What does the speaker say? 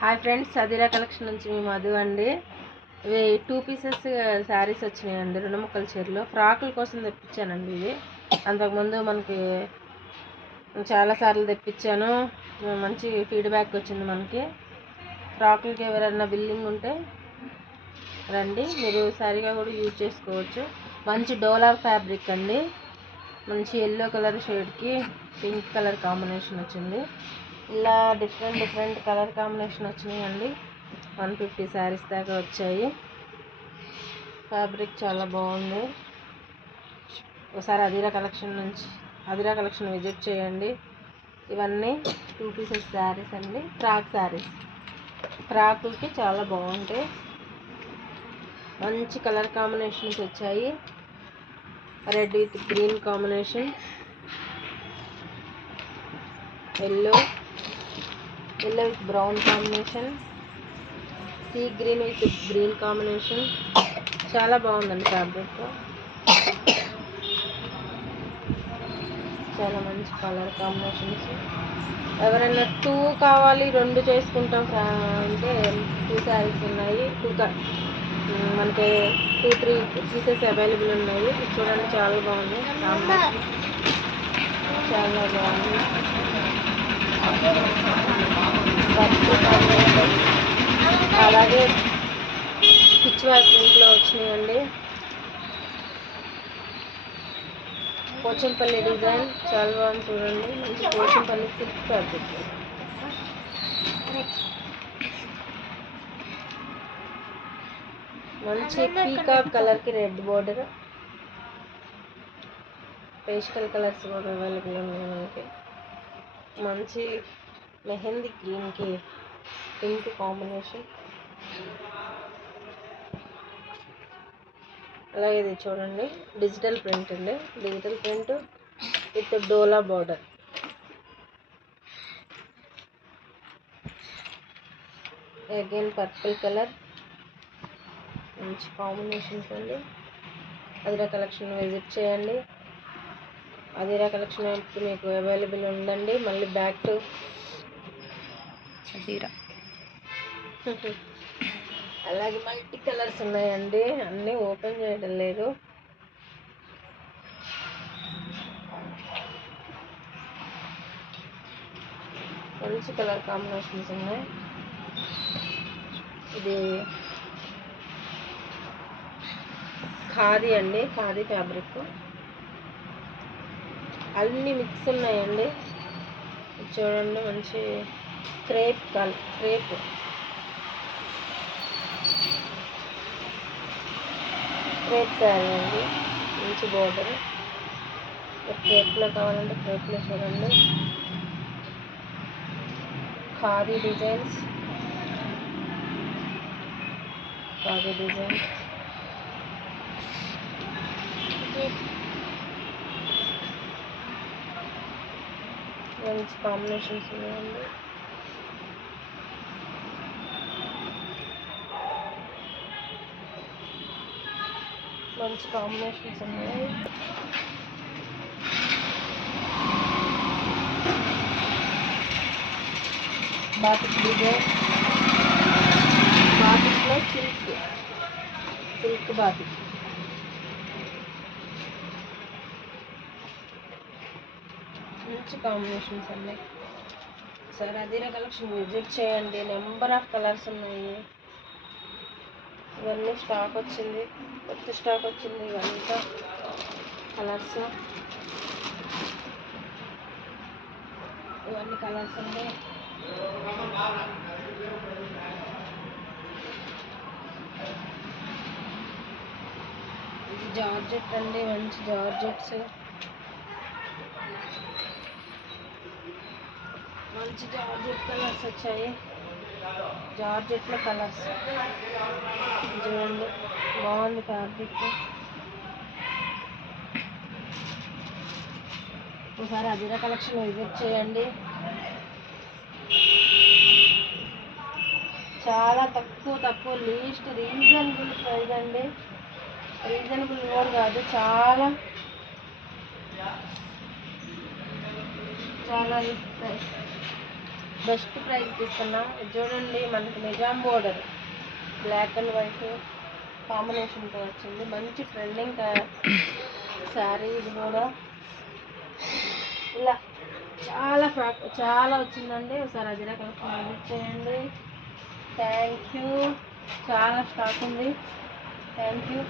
Hi friends, అదిరా collection నుంచి మీ మధు అండి. ఇవి 2 పీసెస్ శారీస్ వచ్చినాయండి. 2 ముక్కల చీరలు ఫ్రాకుల కోసం తెప్పించానండి. ఇవి అంతకుముందు మనకి చాలాసార్లు తెప్పించాను, మంచి ఫీడ్బ్యాక్ వచ్చింది. మనకి ఫ్రాకులకి ఎవరైనా బిల్లింగ్ ఉంటే రండి, మీరు శారీగా కూడా యూజ్ చేసుకోవచ్చు. మంచి డోలా ఫ్యాబ్రిక్ అండి. మంచి ఎల్లో కలర్ షేడ్కి పింక్ కలర్ కాంబినేషన్ వచ్చింది. ఇలా డిఫరెంట్ కలర్ కాంబినేషన్ వచ్చినాయండి. 150 శారీస్ దాకా వచ్చాయి. ఫ్యాబ్రిక్ చాలా బాగుంది. ఒకసారి అదిరా కలెక్షన్ విజిట్ చేయండి. ఇవన్నీ 2 పీసెస్ శారీస్ అండి. ఫ్రాక్ శారీస్, ఫ్రాకులకి చాలా బాగుంటాయి. మంచి కలర్ కాంబినేషన్స్ వచ్చాయి. Red with green combination, yellow with brown combination, sea green with green combination. చాలా బాగుందండి ఫ్యాబ్రిక్. చాలా మంచి కలర్ కాంబినేషన్స్. ఎవరైనా 2 కావాలి, 2 చేసుకుంటాం అంటే 2 శారీస్ ఉన్నాయి. మనకి 2-3 పీసెస్ అవైలబుల్ ఉన్నాయి. చూడండి, చాలా బాగుంది కాంబినేషన్, చాలా బాగుంది. అలాగే పిచ్ వర్క్ ఇంట్లో వచ్చినాయండి. పోచంపల్లి డిజైన్ చాలా బాగుంది. చూడండి, మంచి పోచంపల్లి సిల్క్ ఫ్యాబ్రిక్. మంచి పీకాక్ కలర్కి రెడ్ బోర్డర్, పేస్టల్ కలర్స్ కూడా అవైలబుల్ ఉన్నాయి మనకి. మంచి మెహందీ గ్రీన్కి పింక్ కాంబినేషన్. అలాగే ఇది చూడండి, డిజిటల్ ప్రింట్ అండి. Digital print with dola border. Again purple colour, మంచి కాంబినేషన్స్ అండి. అదిరా కలెక్షన్ విజిట్ చేయండి. అదిరా కలెక్షన్ మీకు అవైలబుల్ ఉందండి. మళ్ళీ బ్యాక్ టు అదిరా. అలాగే మల్టీ కలర్స్ ఉన్నాయండి. అన్నీ ఓపెన్ చేయడం లేదు. మంచి కలర్ కాంబినేషన్స్ ఉన్నాయి. ఇది ఖాదీ అండి, ఖాదీ ఫ్యాబ్రిక్. అన్నీ మిక్స్ ఉన్నాయండి. చూడండి, మంచి క్రేప్ శారీ అండి. మంచి బోర్డర్. క్రేప్లో కావాలంటే క్రేప్లో చూడండి. ఖాదీ డిజైన్స్, మంచి కాంబినేషన్స్ ఉన్నాయండి. మంచి కాంబినేషన్స్ ఉన్నాయి. బాటిక్ డిజైన్, బాటిక్లో సిల్క్ బాటిక్. మంచి కాంబినేషన్స్ అండి. సరే, అదిరా కలెక్షన్ విజిట్ చేయండి. నెంబర్ ఆఫ్ కలర్స్ ఉన్నాయి. ఇవన్నీ స్టాక్ వచ్చింది, కొత్త స్టాక్ వచ్చింది. ఇవంతా కలర్స్, ఇవన్నీ కలర్స్ అండి. ఇది జార్జెట్ అండి, మంచి జార్జెట్స్, మంచి జార్జెట్ కలర్స్ వచ్చాయి. జార్జెట్లో కలర్స్ చూడండి, బాగుంది ఫ్యాబ్రిక్. ఒకసారి అదిరా కలెక్షన్ విజిట్ చేయండి. చాలా తక్కువ రీజనబుల్ ప్రైస్ అండి. రీజనబుల్ కూడా కాదు, చాలా ప్రైస్. బెస్ట్ ప్రైస్ తీసుకున్నాం. ఇది చూడండి, మనకి Nizam border black and white కాంబినేషన్తో వచ్చింది. మంచి ట్రెండింగ్ శారీ. ఇది కూడా ఇలా చాలా వచ్చిందండి. ఒకసారి అజిరా కలెక్షన్ విజిట్ చేయండి. Thank you. చాలా స్టాక్ ఉంది. Thank you.